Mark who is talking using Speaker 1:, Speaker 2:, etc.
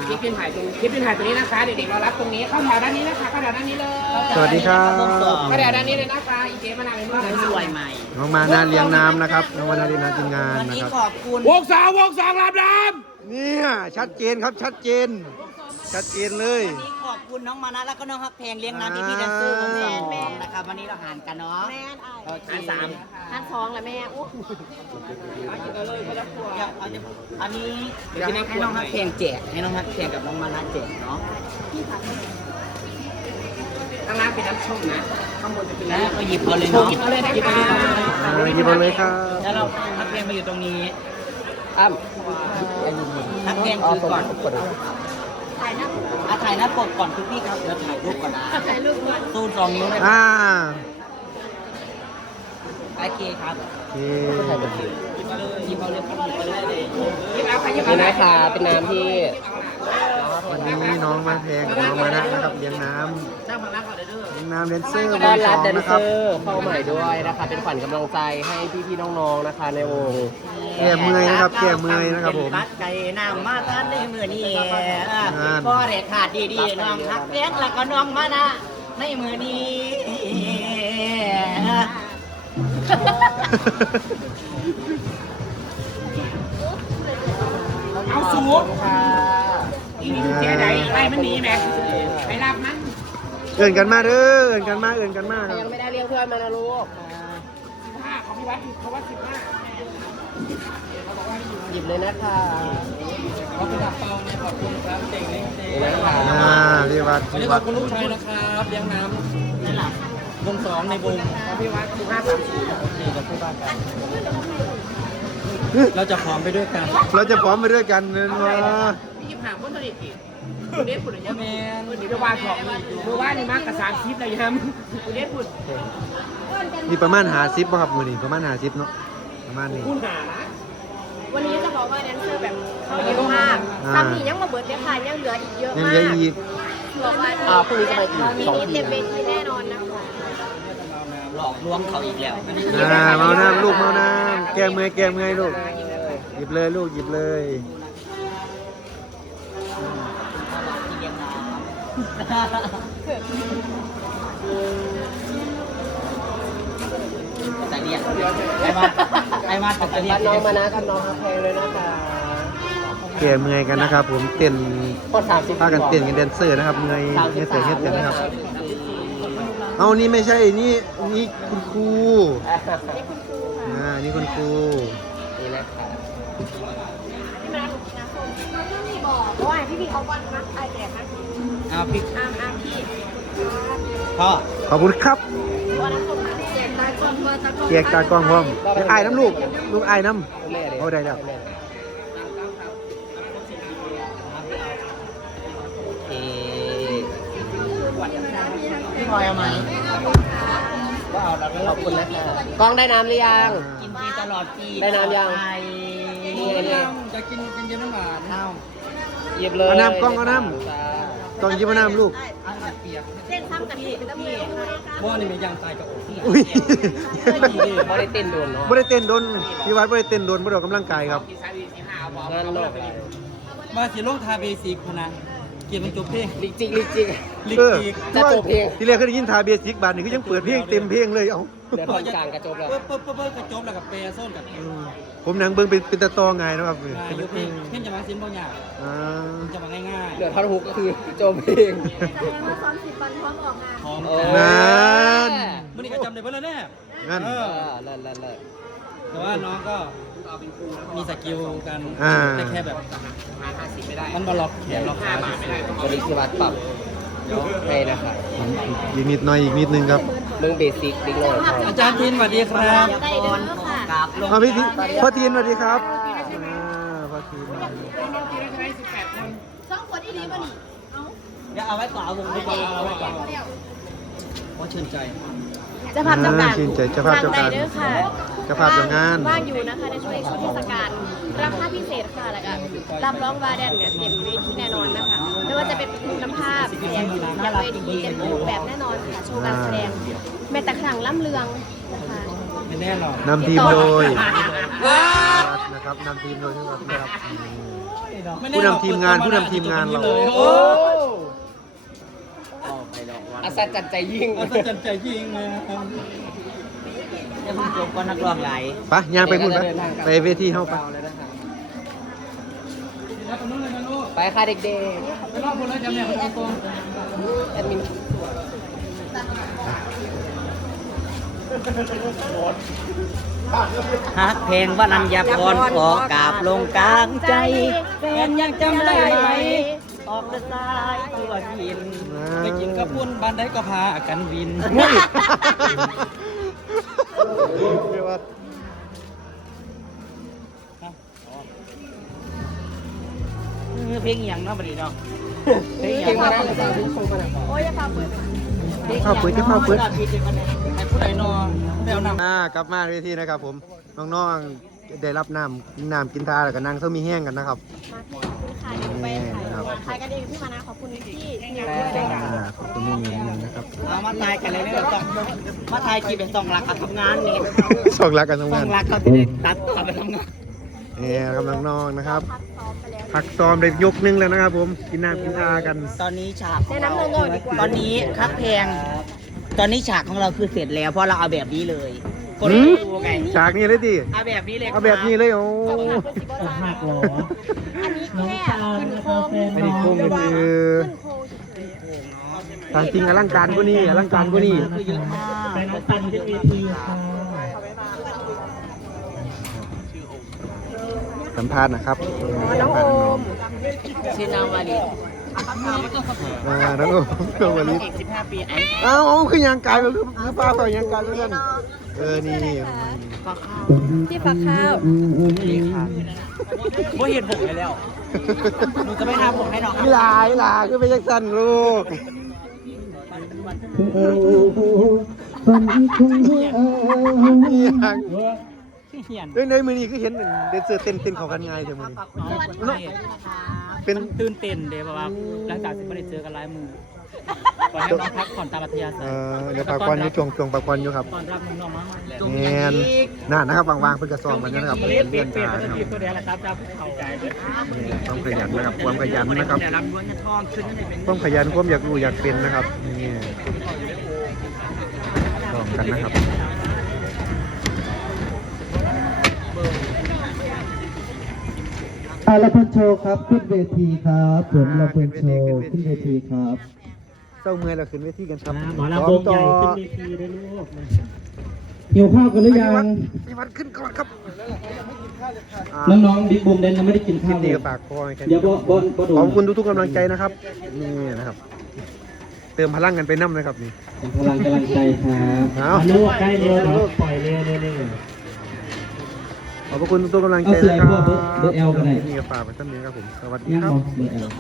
Speaker 1: คลิปพิมพ์ถ่ายตรงนี้นะคะเด็กๆเรารับตรงนี้เข้าแถวด้านนี้นะคะเข้าแถวด้านนี้เลย
Speaker 2: สวัสดีครับ
Speaker 1: เข้าแถวด้านนี้เลยนะคะอีเจ๊มานาวเป็นผู้สวยใหม่
Speaker 2: น้องมานาเลี้ยงน้ำนะครับน้องมานาเลี้ยงน้ำทีมงานนะครับ
Speaker 3: ขอบคุณ
Speaker 1: วงสองรับน้
Speaker 2: เนี่ยชัดเจนครับชัดเจนเลย
Speaker 3: วันนี้ขอบคุณน้องมานะแล้วก็น้องฮักแพงเลี้ยงน้ำพี่แดนเซอร์วงสองนะครับวันนี้เราหารกันเนาะ
Speaker 4: แม่น
Speaker 3: หารสาม
Speaker 4: อันสองแหละแม่อู้
Speaker 3: อันนี้เดี๋ยวให้น้องฮักแพงแจกให้น้องฮักแพงกับน้องมานะแจกเนาะ
Speaker 1: ำข้างล่างเป็นน้ำชมนะข้างบนจะเป็น
Speaker 3: แล้ว
Speaker 1: น้ำ
Speaker 3: ก็หยิบเอาเลยเนาะ
Speaker 1: หยิบเอาเลยนะคะ
Speaker 2: หยิบเอาเลยครับ
Speaker 3: แล้วเราฮักแพงมาอยู่ตรงนี้
Speaker 1: อ้ำ
Speaker 3: ฮักแพงคือก่อนถ่ายหน้าปกก่อนทุกพี่ครับเดี๋ยวถ่ายรูปก่อนนะ
Speaker 4: ถ่ายรูปก่อน
Speaker 3: สู้2 นิ้วเลย โอเคครับ
Speaker 2: โอเค
Speaker 3: หยิบเอาเลยครับหยิบเอาเลย
Speaker 1: นี่นะคะเป็นน้ำที่
Speaker 2: วันนี้น้องมาแพงกับน้องมานะนะครับเลี้ยงน้ำเดนเซอร์ว
Speaker 1: ต้อง น
Speaker 2: ส
Speaker 1: รั
Speaker 2: อบ ง
Speaker 1: แดน
Speaker 2: นะค
Speaker 1: เซ
Speaker 2: รับ
Speaker 1: อร์เข้าใหม่ด้วยนะคะเป็นขวัญกำลังใจให้พี่ๆน้องๆนะคะในวง
Speaker 2: แก้เมื่อยนะครับแก้เมื่อยนะครับผม
Speaker 3: บัดไก่น้ำมาทานได้มือนี้พ่อเด็ดขาดดีๆน้องฮักแพงแล้วก็น้องมานะในมือนี้
Speaker 1: เอาสูงค่ะเจ๊ไหนไปมันหนีแม่ไปรับมัน
Speaker 2: เอื่นกันมาเด้อเอื่นกันมาครับ
Speaker 1: ยังไม่ได้เรียกเพื่อนมานะลูก15ของพี่วัดเขาว่า15หยิบเลยนะคะเขาเป็นดับเปาเนี่ยขอบคุณครับเจ๋งเลยนะคะ
Speaker 2: พี่วัด
Speaker 1: วันนี้ขอบคุณลูกชายนะครับเลี้ยงน้ำนั่นแหละวง2ในวงพี่วัด1534นี่จะพูดบ้านกันเราจะพร้อมไปด้วยกัน
Speaker 2: เราจะพร้อมไปด้วยกันเนอะ
Speaker 1: พี่หยิบหางคนสนิทกี่คุณเดชฝุ่นอย่างเงี้ยเดี๋ยววางของมือว่านี่มากกับ30เลยครับคุณเดชฝุ่น
Speaker 2: นี่ประมาณ50ป่ะครับมือนี่ประมาณ50เนาะประมาณนี้
Speaker 1: คุณหานะ
Speaker 4: วันนี้จะบอกว่าแดนเซอร์แบบเขาเยอะมากซ้ำนี่ยังมาเบิดเดี๋ยวค่ะยังเหลืออีกเยอะ
Speaker 2: ยัง
Speaker 4: มา
Speaker 2: เหลือก อีก
Speaker 4: บอกว่า
Speaker 1: พรุ่งนี้จะไปอีก
Speaker 4: มี
Speaker 1: 2
Speaker 4: เต็มเวทีแน่นอนนะคะ
Speaker 3: หลอกลวงเขาอีกแล้ว
Speaker 2: เมาน้ำลูกเมาน้ำแก้เมื่อยลูกหยิบเลยลูกหยิบเลย
Speaker 3: จะเรียกไอ้มาจะเรียก
Speaker 1: น้องมานะกับน้องแพงเลยนะคะ
Speaker 2: แก้เมื่อยกันนะครับ ผมเต้น
Speaker 1: โคตร30
Speaker 2: พากันเต้นกันแดนเซอร์นะครับเมื่อยเฮ็ดเต้นนะครับเอานี่ไม่ใช่นี่คุณครู
Speaker 4: นี่คุณครูค่ะ
Speaker 2: นี่คุณครู
Speaker 1: นี่นะคะ
Speaker 4: พี่มาถูกนะคุณพี่บอกว่าพี่เขาวันนะไอแจกนะ
Speaker 3: เอาพี่
Speaker 4: อ้ามพี่
Speaker 3: พ่อ
Speaker 2: ขอบคุณครับ
Speaker 4: วันนั้นผมแจกตากล้องมาตากล้อง
Speaker 2: แจกตากล้องพร้อมไอ้น้ำลูกไอ้น้
Speaker 1: แม่
Speaker 2: ำเอาได้แล้ว
Speaker 3: พี่พลอยเอาไหมก็เอาแล้ว
Speaker 1: ขอบคุณนะคะกล้องได้น้ำหรือยัง
Speaker 3: กินฟรีตลอดปี
Speaker 1: ได้น้ำยัง
Speaker 3: นี่จะกินเย็นๆหวานเอา
Speaker 1: หยิบเลย
Speaker 2: เอาน้ำกล้องเอาน้ำกล้องหยิบเอาน้ำลูก
Speaker 4: เส้นซ้ำกันพี่เป็นตะเพียนค่ะ
Speaker 3: ว่านี่มันยังตายกับโอ้
Speaker 2: อุ้ย
Speaker 1: ไม่ได้เต้นโดนเนาะ
Speaker 2: ไม่ได้เต้นโดนพี่วัดไม่ได้เต้นโดนไม่ได้ออกกำลังกายครับ
Speaker 1: งานนอก
Speaker 3: มาสิโลกทาเบสิกนะเกี่ยวกับจบเพลง
Speaker 1: ลิจิก จะจบเพลง
Speaker 2: ทีแรกก็ได้ยินทาเบสิกบาทนี่ก็ยังเปิดเพลงเต็มเพลงเลยเอ้า
Speaker 1: เดี๋ยวตอนกลางกระจบแล้ว
Speaker 3: เปิ้ลกระจบแล้วกับเปย์โซนกับ
Speaker 2: ผมหนังเบิ่งเป็นตะตอไงนะครับ
Speaker 3: ง่ายยุเพลงจะมาซิมบางอย่าง
Speaker 2: อ่า
Speaker 3: จะมาง่าย
Speaker 1: เดี๋ยวท่อนฮุกก็คือจบเพลง
Speaker 4: แสดงว่าซ้อม10 วันพร้อมออกงาน
Speaker 3: ๆพร้อม
Speaker 2: นั่น
Speaker 3: มื่อนี้ก็จำได้เพิ่นแล้วแน่
Speaker 2: งั้น
Speaker 1: เลิศ
Speaker 3: แต่ว่าน้องก็มีสกิลกันแต่แค่แบบ
Speaker 1: 50ไม่ได้
Speaker 3: มันบล็อกแขนล็อกขา
Speaker 1: 5 บาทไม่ได้วันนี้คือวัดปรับให้นะคะ
Speaker 2: อีกนิดหน่อยอีกนิดนึงครับ
Speaker 1: เรื่องเบสิกดิ้งเลย
Speaker 3: อาจารย์ทินสวัสดีครับ
Speaker 4: ได้เด้อค่ะ
Speaker 2: เอาพี่พ่อทีนสวัสดีครับพ่อทีน
Speaker 4: สองคนอีนี้ป่ะนี่เอา
Speaker 3: เดี๋ยวเอาไว้ก่อนเอาวงไปก่อนเอาไว้ก่อนเพราะชื่นใจ
Speaker 4: จะพับจำกัด
Speaker 2: ชื่นใจเจ้าภาพเจ้าการ
Speaker 4: เด้อค่ะ
Speaker 2: เจ้าภาพเจ้างาน
Speaker 4: ว่างอยู่นะคะในช่วงเทศกาลราคาพิเศษค่ะแล้วก็รับร้องวาแดนเนี่ยเต็มเวทีแน่นอนนะคะไม่ว่าจะเป็นคุณภาพเสียงจากเวทีเต็มรูปแบบแน่นอนค่ะโชว์การแสดงแม้แต่ครั้งล่ำเลืองนะคะ
Speaker 3: ไม่แน่หรอก
Speaker 2: นำทีมโดยนะครับนำทีมโดยที่วัดนะครับผู้นำทีมงานเรา
Speaker 1: โอ้อัศจรรย์ใจยิ่ง
Speaker 3: อัศจรรย์ใจยิ่งเลยจะพูดจบก็นักร้องหลาย
Speaker 2: ไปย่างไปพุ่นไปเวทีเฮาไป
Speaker 1: ไปค่ะเด็กๆไปรอบคนเลยจำเนี่ยคนตรงแอดมิน
Speaker 3: ฮักเพลงวรัญญาพรขอกราบลงกลางใจแฟนยังจำได้ไหมออกเดินสายตัวกินไปกินกระพุ้นบ้านใดก็พากันวิน เพลงอย่างเนาะบัดนี้เนาะเพลงอย่าง
Speaker 1: มา
Speaker 3: เนาะ
Speaker 1: ได้เลยส่งมาหน่อย
Speaker 4: โอ้ยอย่าพาเปิด
Speaker 2: เข้าปืนที่เข้าปืน
Speaker 3: ให้ผู้ใดนอนเดี๋ยวนำ
Speaker 2: กลับมาเวทีนะครับผมน้องๆได้รับน้ำกินทาแล้วก็นั่งเท่ามีแห้งกันนะครับ
Speaker 4: มาที่คุณค่ะเดี๋ยวไปถ่ายกันเองพี่มานะขอบคุณที่เงียบด้วยนะคะ
Speaker 2: ขอบคุณนี่เงินนะครับ
Speaker 3: เอามาทายกันเลยเนี่ยต้องมาทายกี่เป็น2 หลักการทำงานนี่
Speaker 2: สองรักกันตรง
Speaker 3: 2
Speaker 2: นั้น
Speaker 3: หลักเขาที่ได้ตัดต่อไปทำงาน
Speaker 2: เนี่ยกำลังน้องนะครับ
Speaker 4: พักซ้อมไปแล้ว
Speaker 2: พักซ้อมได้ยกนึงแล้วนะครับผมกินน้ำกินทากัน
Speaker 3: ตอนนี้ฉาก
Speaker 4: แนะนำน้องๆดีกว่า
Speaker 3: ตอนนี้คักแพงตอนนี้ฉากของเราคือเสร็จแล้วเพราะเราเอาแบบนี้เลยคน
Speaker 2: หืม
Speaker 3: ดูไง
Speaker 2: จากนี้เลยดิ
Speaker 3: เอาแบบนี้เลย
Speaker 2: เอาแบบนี้เลยโอ้
Speaker 4: หักหรออันนี้แค่ขึ้นโค้ง
Speaker 2: ไม่ได้โค้งก็คือ
Speaker 4: ขึ้นโค้ง
Speaker 2: ทางจริงอลังการกว่านี้อลังการกว่านี้
Speaker 3: คือเยอะมาก
Speaker 5: ไปนัดตันที่เวทีค่ะ
Speaker 2: สัมภาษณ์นะครับ
Speaker 4: น้องโอม
Speaker 3: ชื่อนางวาลี
Speaker 2: น้องโอมน้องวลิศ
Speaker 3: เอก15 ปีไอ้
Speaker 2: เอาคือยังกายคือป้าเปล่ายังกายเพื่อนนี่
Speaker 3: ฟังข้าว
Speaker 4: ที่ฟักข้าว
Speaker 3: นี่ค่ะบ่เห็นผมเลยแล้วหนูจะไม่ทำผมให้น้อง
Speaker 2: อีหลาคือไปยักสันลูก
Speaker 5: วันนี้คงเมื่อ
Speaker 2: นี่ยัง
Speaker 3: เหียน
Speaker 2: ในมือนี้คือเห็นเดนเซอร์เต้นเขากันง่ายเท่ามือเป็น
Speaker 6: ตื่นเต้นเด้เพราะว่าหลังจากที่ไม่ได้เจอกันหลายมือก่อนให้มาพักผ่อนตามอัธยาศัย
Speaker 2: เดี๋ยวปากควันอยู่ช่วงปากควันอยู่ครับ
Speaker 6: ตอนรับน้องๆมา
Speaker 2: แมนน่านะครับวางเพื่อกระซองมันนะครับ
Speaker 6: เล่น
Speaker 2: เลื่อน
Speaker 6: เปลี่ยน
Speaker 2: ตา
Speaker 6: เป็น
Speaker 2: นะค
Speaker 6: ที
Speaker 2: รับ
Speaker 6: มตัวเดียวแหละครับจะเขาใจเลย
Speaker 2: ต้องขยันนะครับความขยันนะครับ
Speaker 3: แต่รับล้วนจะทองขึ้นนั่นเองเป็น
Speaker 2: ความขยันความอยากรู้อยากเป็นนะครับนี่ลองกันนะครับ
Speaker 5: ลำเพลินโชว์ครับขึ้นเวทีครับผมลำเพลินโชว์ขึ้นเวทีครับ
Speaker 2: เศร้าเมื่อยเราขึ้นเวทีกันครับ
Speaker 5: หมอลำวงใหญ่ขึ้นเวทีด้วยลูกหิวข้าวกันหรือยัง
Speaker 2: พี่วัดขึ้นก่อนครับ
Speaker 5: น้องๆบิ๊กบูมเดนยังไม่ได้กิน
Speaker 2: คลิ
Speaker 5: ข้า
Speaker 2: ป
Speaker 5: วเล
Speaker 2: นี้
Speaker 5: ย
Speaker 2: ก็ฝากคอแค่
Speaker 5: เดี๋ยวบ่ดู
Speaker 2: ขอบคุณทุกๆกำลังใจนะครับนี่นะครับ เติมพลังกันไปน้ำนะครับนี่
Speaker 5: เป็นพลังกำลังใจครับ
Speaker 2: เอา
Speaker 5: ลูกใกล้เร็วลูกปล่อยเร็วเร็ว
Speaker 2: ขอบคุณทุกๆกำลังใจนะครับ
Speaker 5: เอาใส่พวกเบอร์ L ก็ได้
Speaker 2: นี่ก็ฝากไปท่านนี้ครับผมสวัสดี
Speaker 5: ยัง
Speaker 2: ครับ
Speaker 5: บอกเบอร์แอล